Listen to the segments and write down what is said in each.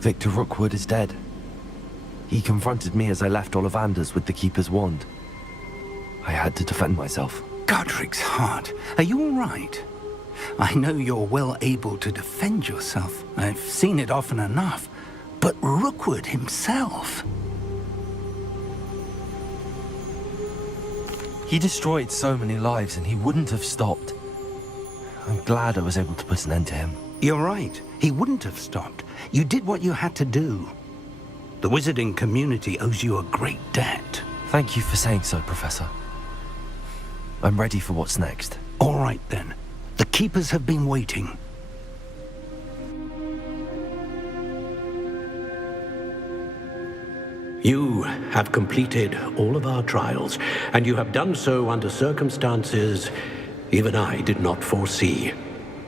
Victor Rookwood is dead. He confronted me as I left Ollivanders with the Keeper's wand. I had to defend myself. Godric's heart. Are you all right? I know you're well able to defend yourself. I've seen it often enough. But Rookwood himself... He destroyed so many lives and he wouldn't have stopped. I'm glad I was able to put an end to him. You're right. He wouldn't have stopped. You did what you had to do. The wizarding community owes you a great debt. Thank you for saying so, Professor. I'm ready for what's next. All right, then. The Keepers have been waiting. You have completed all of our trials, and you have done so under circumstances even I did not foresee.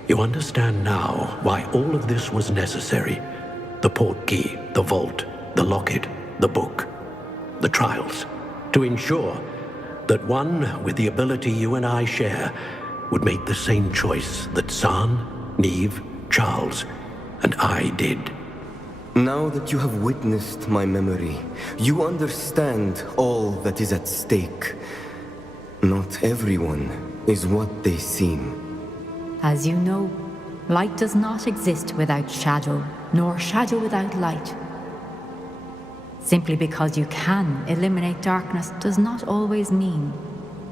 You understand now why all of this was necessary. The portkey, the vault, the locket, the book, the trials. To ensure that one with the ability you and I share would make the same choice that San, Neve, Charles, and I did. Now that you have witnessed my memory, you understand all that is at stake. Not everyone is what they seem. As you know, light does not exist without shadow, nor shadow without light. Simply because you can eliminate darkness does not always mean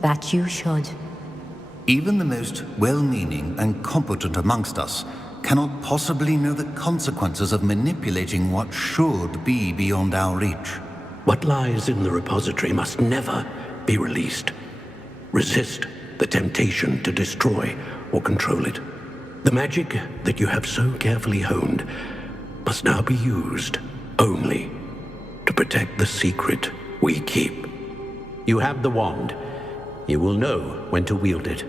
that you should. Even the most well-meaning and competent amongst us cannot possibly know the consequences of manipulating what should be beyond our reach. What lies in the repository must never be released. Resist the temptation to destroy or control it. The magic that you have so carefully honed must now be used only to protect the secret we keep. You have the wand. You will know when to wield it.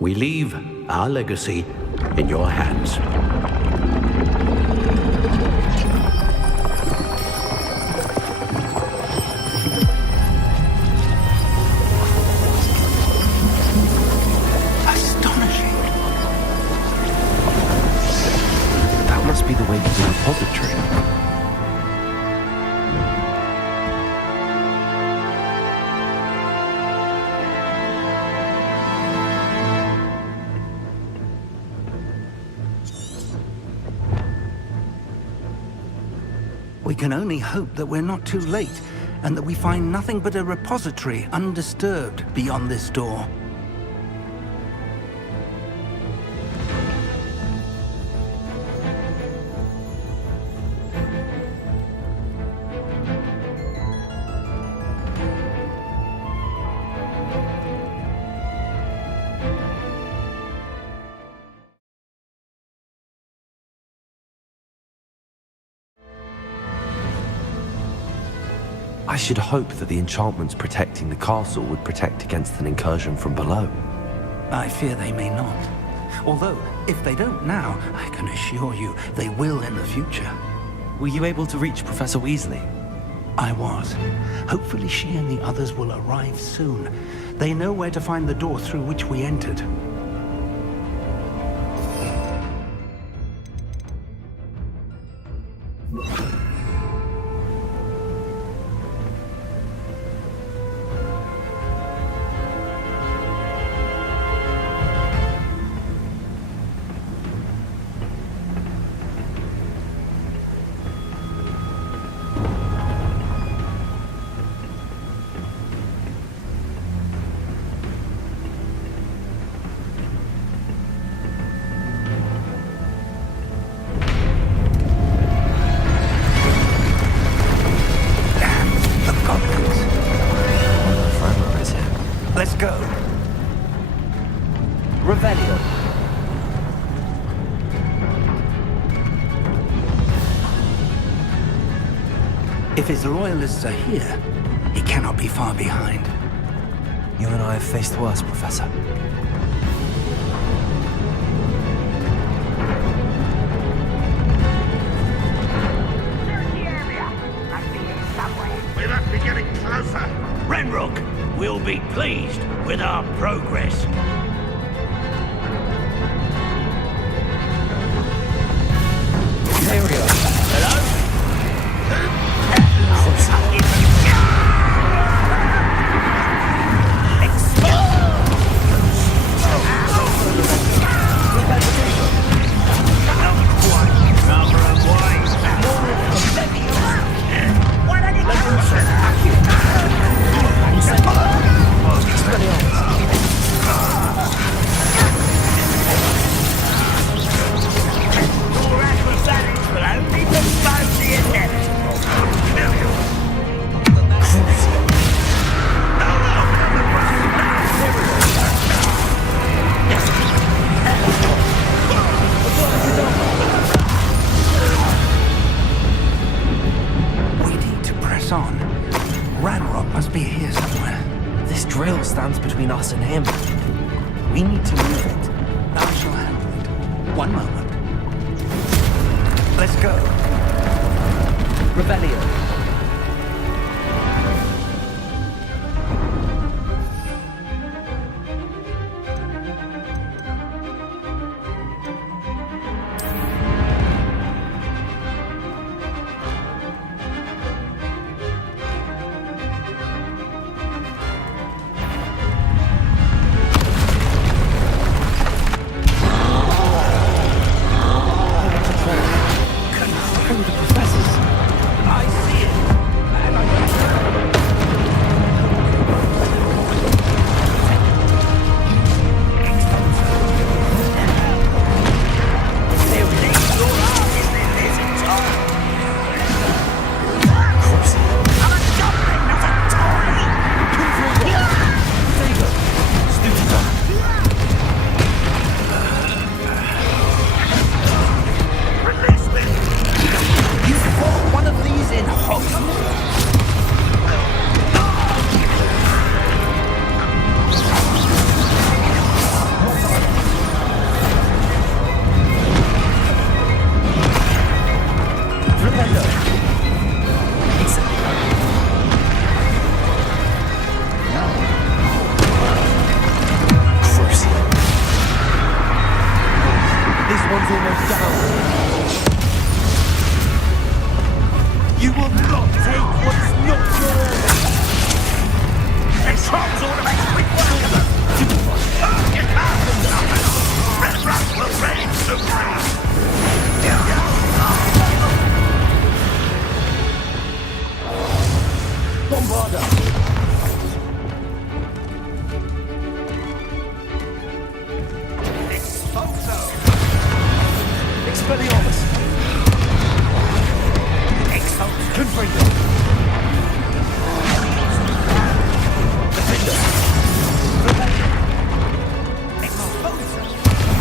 We leave our legacy in your hands. Astonishing. That must be the way to the repository. We can only hope that we're not too late, and that we find nothing but a repository undisturbed beyond this door. I should hope that the enchantments protecting the castle would protect against an incursion from below. I fear they may not. Although, if they don't now, I can assure you they will in the future. Were you able to reach Professor Weasley? I was. Hopefully she and the others will arrive soon. They know where to find the door through which we entered. Let's go. Revelio. If his loyalists are here, he cannot be far behind. You and I have faced worse, Professor. We must be getting closer. Renrook will be pleased with our progress. There we are. Hello? between us and him. We need to move it. I shall handle it. One moment. Let's go. Revelio.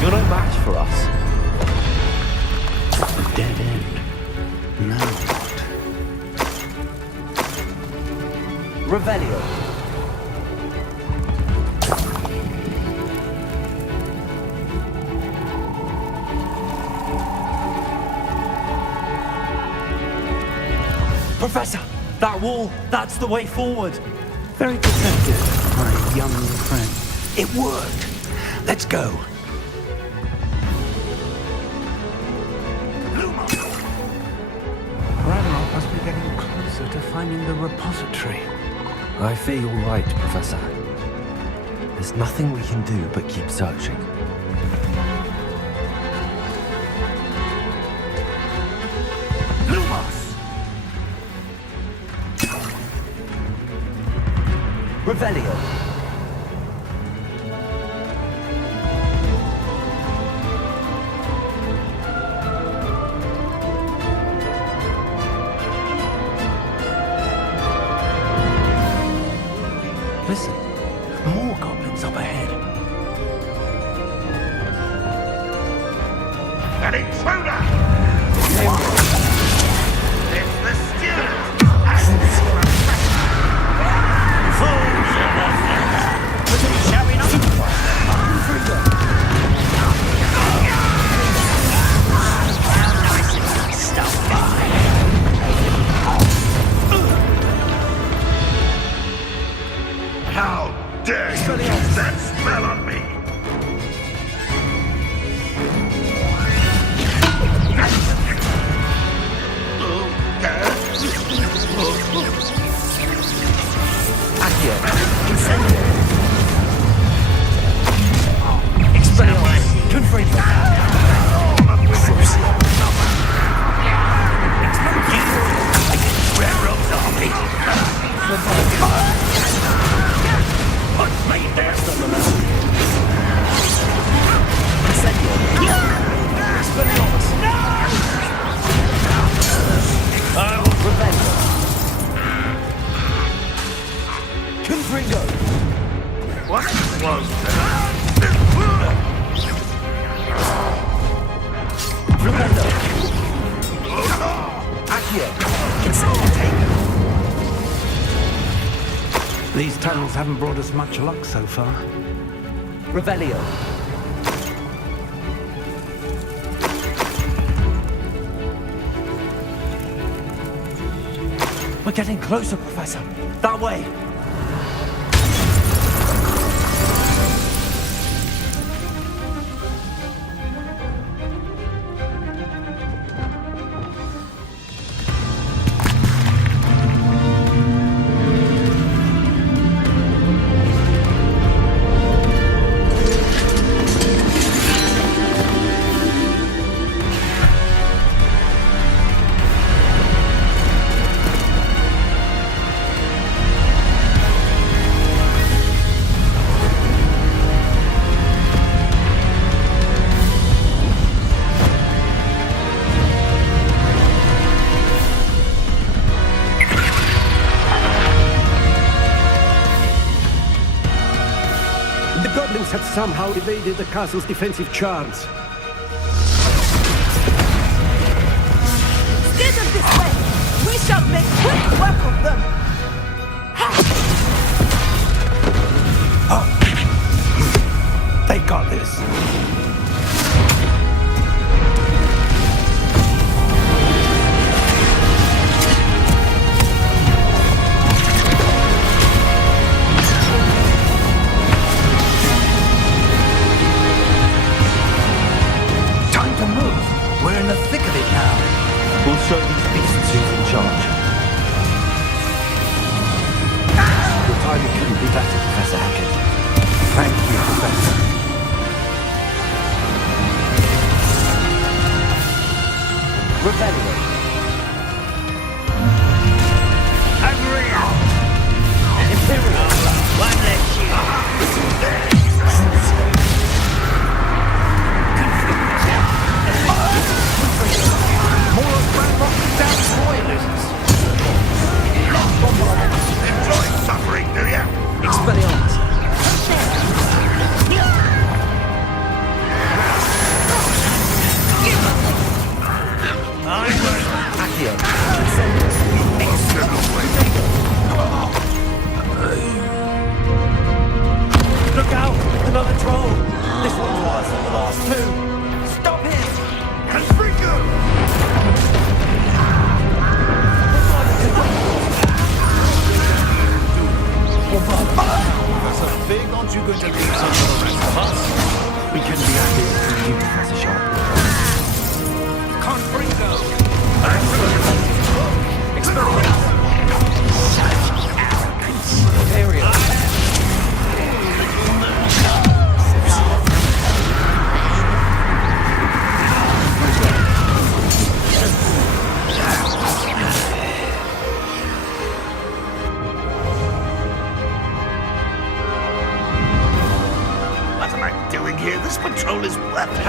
You're no match for us. A dead end. Now what? Revelio. Professor, that wall, that's the way forward. Very deceptive, my young friend. It worked. Let's go. Ragnarok must be getting closer to finding the repository. I fear you're right, Professor. There's nothing we can do but keep searching. Revelio. Listen, more goblins up ahead. An intruder! It's the student! Fools of the feather! Shall we not? Stop by! How dare you use that spell on me? Accio. Incendio. Expelliarmus. Confringo. Crucio. Railroads off me! Put me there! Incendio. Expelliarmus. Revelio. Confringo. What was that? Revelio. Accio. Incendio. These tunnels haven't brought us much luck so far. Revelio. We're getting closer, Professor. That way. Have somehow evaded the castle's defensive charms. Steer them this way! We shall make quick work of them! They got this. We're in the thick of it now. We'll show these beasts who's in charge. Your timing couldn't be better, Professor Hackett. Thank you, Professor. Revelio. Unreal! Imperial. One less you! Enjoy suffering, do ya? Expelliarmus. Accio. Look out! Another troll! This one's worse than the last two! Stop him! Confringo! Professor Fig, aren't you going to leave some for the rest of us? We couldn't be happier to see you, Professor Sharp. Confringo! Imperial. What am I doing here? This patrol is weapon.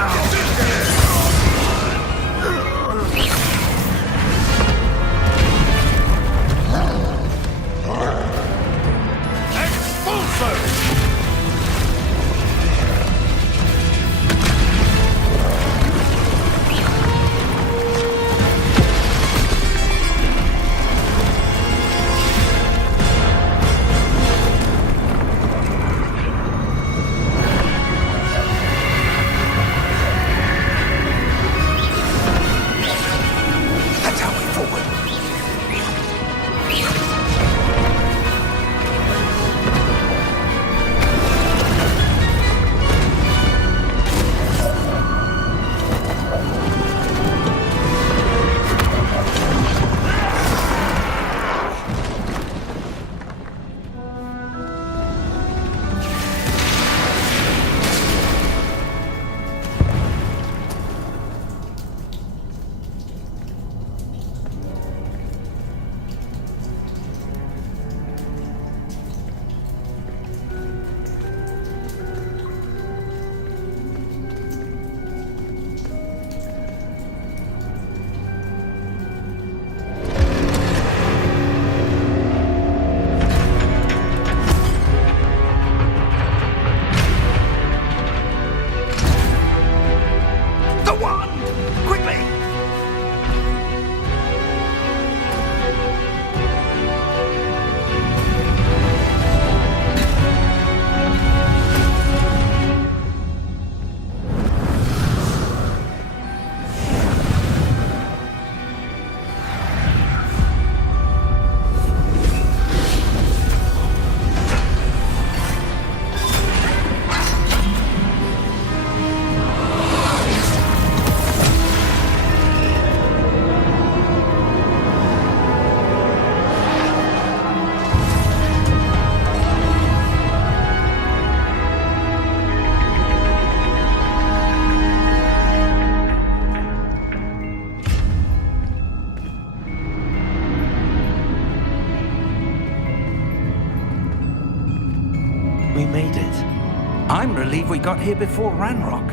got here before Ranrock.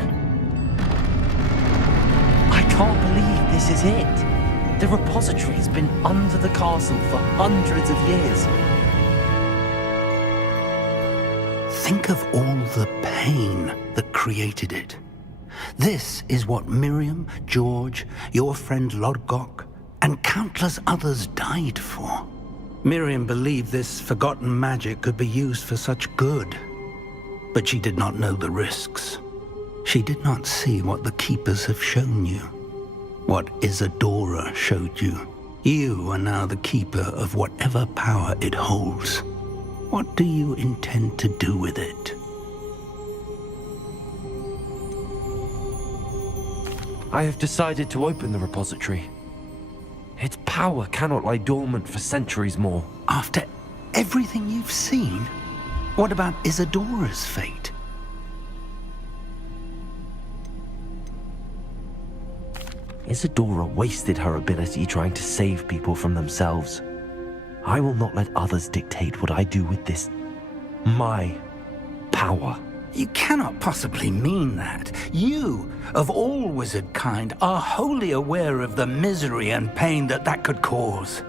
I can't believe this is it. The repository has been under the castle for hundreds of years. Think of all the pain that created it. This is what Miriam, George, your friend Lodgok, and countless others died for. Miriam believed this forgotten magic could be used for such good. But she did not know the risks. She did not see what the Keepers have shown you. What Isadora showed you. You are now the Keeper of whatever power it holds. What do you intend to do with it? I have decided to open the repository. Its power cannot lie dormant for centuries more. After everything you've seen, what about Isadora's fate? Isadora wasted her ability trying to save people from themselves. I will not let others dictate what I do with this. My power. You cannot possibly mean that. You, of all wizard kind, are wholly aware of the misery and pain that could cause.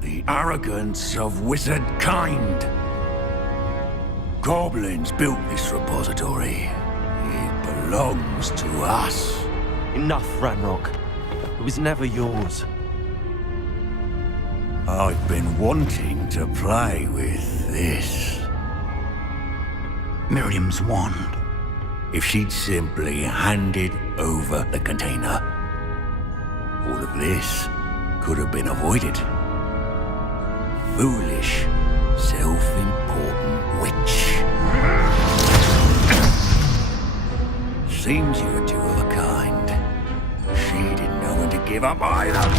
The arrogance of wizard kind. Goblins built this repository. It belongs to us. Enough, Ranrock. It was never yours. I've been wanting to play with this. Miriam's wand. If she'd simply handed over the container, all of this could have been avoided. Foolish, self-important witch. Seems you were two of a kind. She didn't know when to give up either.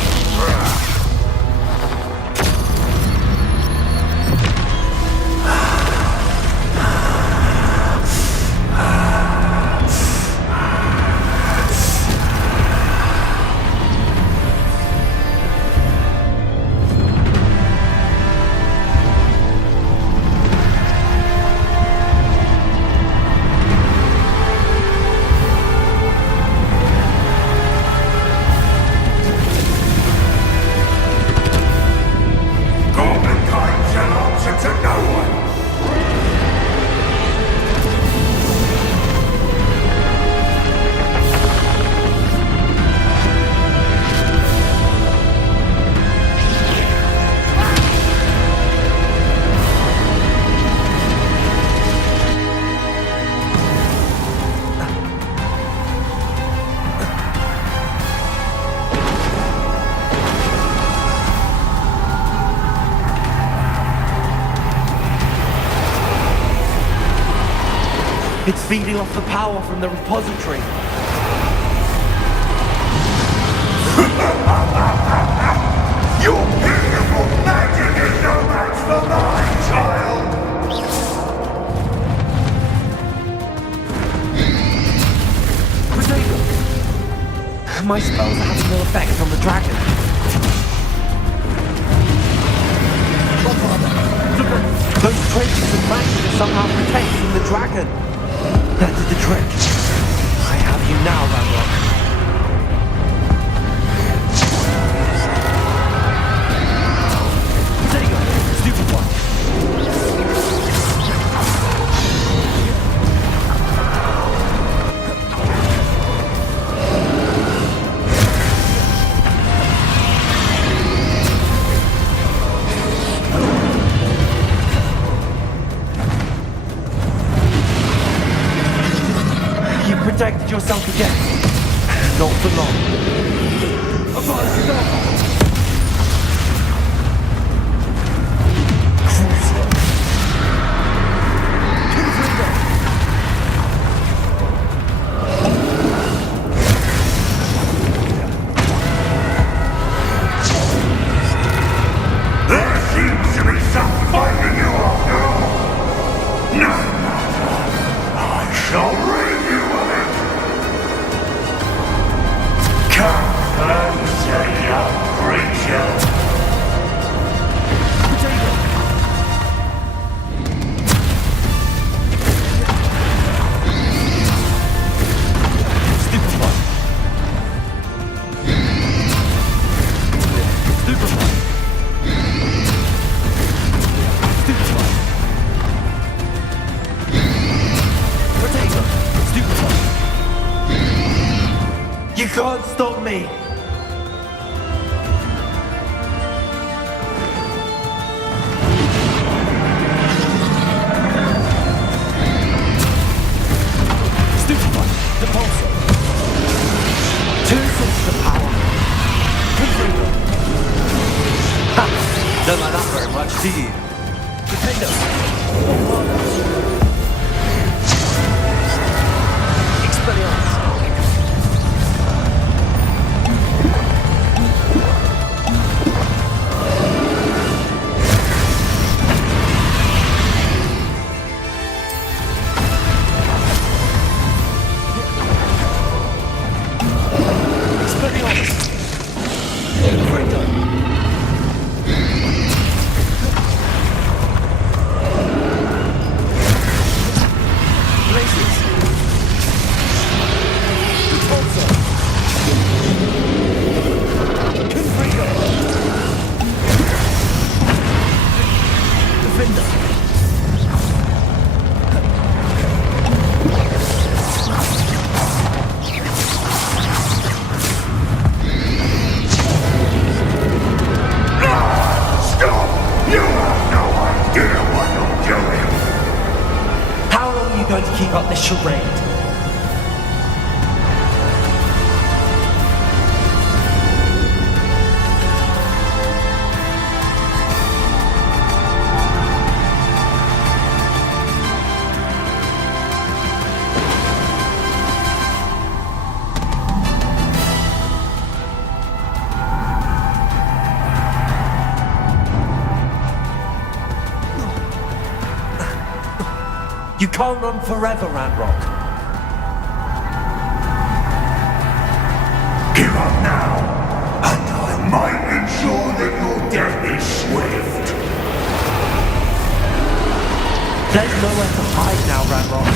It's feeding off the power from the repository. Your beautiful magic is no match for mine, child! Protego! My spells are having no effect on the dragon. Look, those traces of magic are somehow protecting the dragon. That did the trick. I have you now, Ranrock. There you go, stupid one. Protected yourself again. Not for long. Apologies, There seems to be some fighting you after all. No matter. I shall rid you of it. Come closer, young creature. can't stop me! Don't like that very much, do you? Defender! Expelliarmus! Expelliarmus! Going to keep up this charade. You can't run forever, Ranrock. Give up now, and I might ensure that your death is swift. There's nowhere to hide now, Ranrock.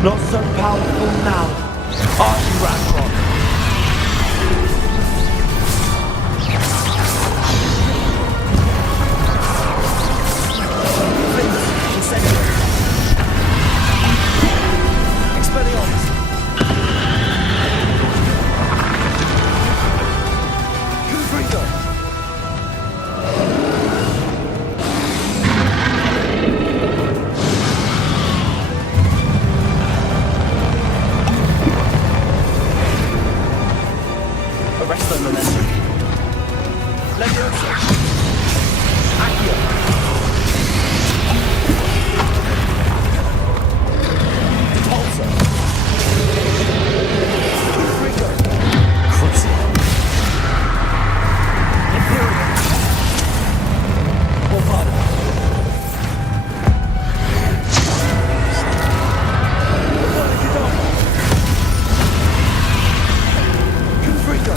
Not so powerful now, are you, Ranrock? Expelliarmus! Confringo! Arrest them, momentum. Leviosa! Accio! Repulsor! Confringo! Crucial! Imperial! Bombarda! Confringo!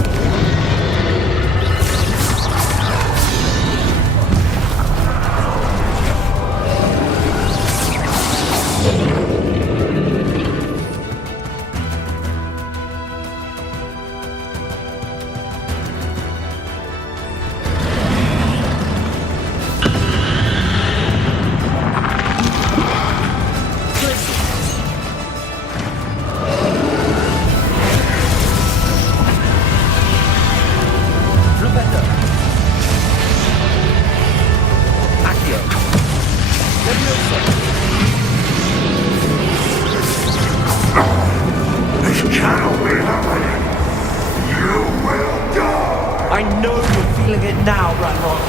I know you're feeling it now, Ranrock.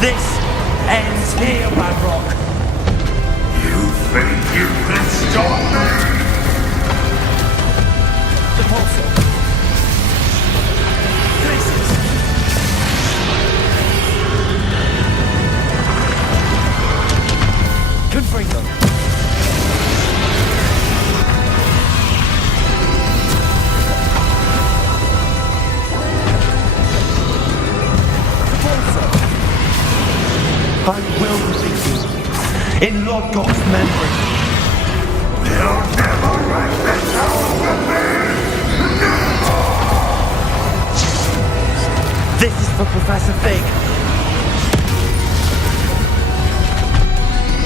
This ends here, Ranrock. You think you can stop me? Repulsor. Graces. Confringo. I will defeat you in Lodgok's memory. You'll never wreck this house with me! This is for Professor Fig.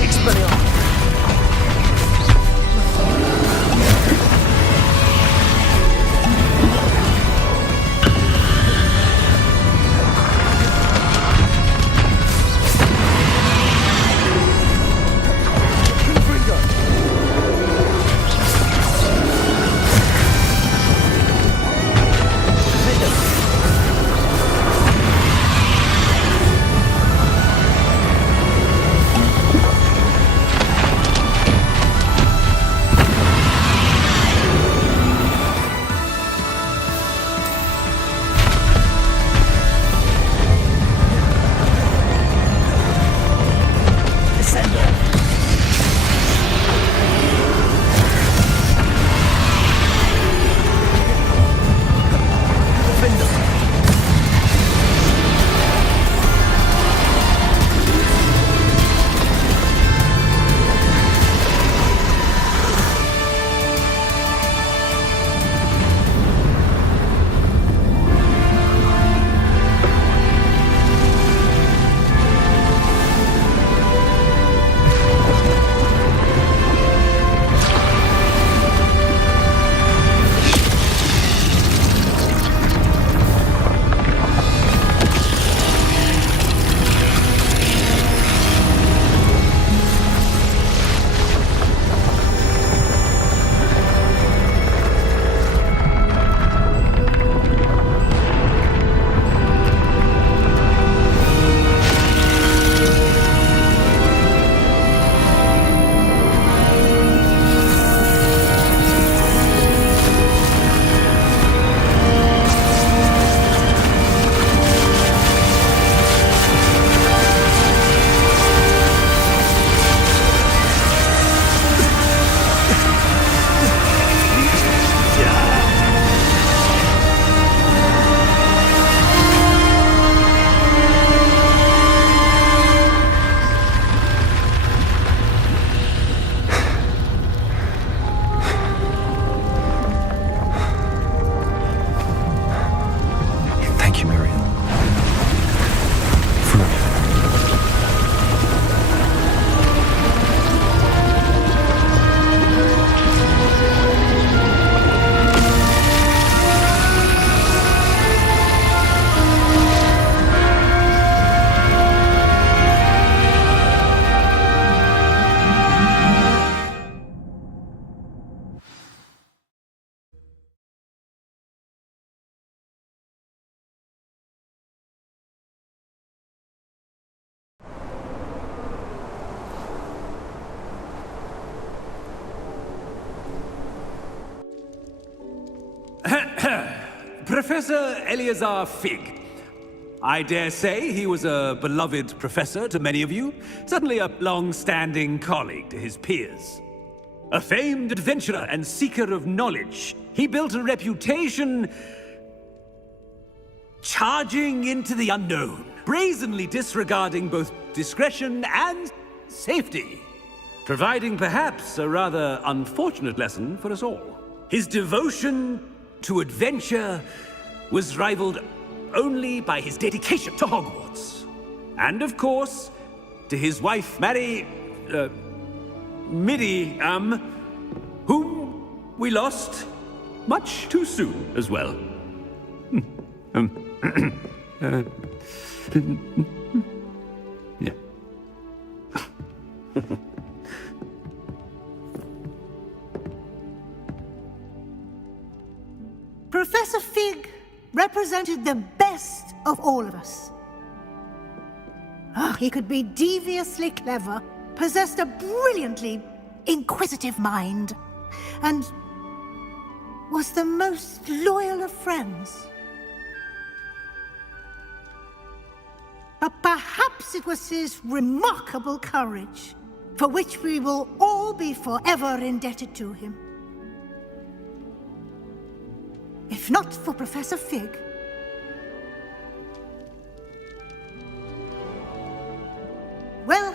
Expelliarmus. Professor Eleazar Fig. I dare say he was a beloved professor to many of you, certainly a long-standing colleague to his peers. A famed adventurer and seeker of knowledge, he built a reputation charging into the unknown, brazenly disregarding both discretion and safety, providing perhaps a rather unfortunate lesson for us all. His devotion to adventure was rivaled only by his dedication to Hogwarts. And of course, to his wife, Middy, whom we lost much too soon as well. Yeah. Professor Fig represented the best of all of us. He could be deviously clever, possessed a brilliantly inquisitive mind, and was the most loyal of friends. But perhaps it was his remarkable courage, for which we will all be forever indebted to him. If not for Professor Fig, well,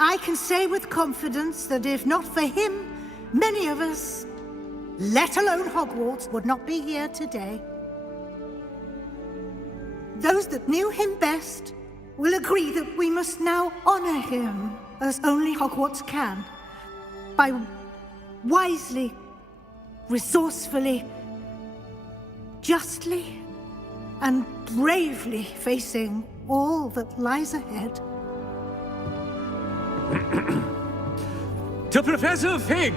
I can say with confidence that if not for him, many of us, let alone Hogwarts, would not be here today. those that knew him best will agree that we must now honor him as only Hogwarts can, by wisely, resourcefully, justly, and bravely facing all that lies ahead. To Professor Fig!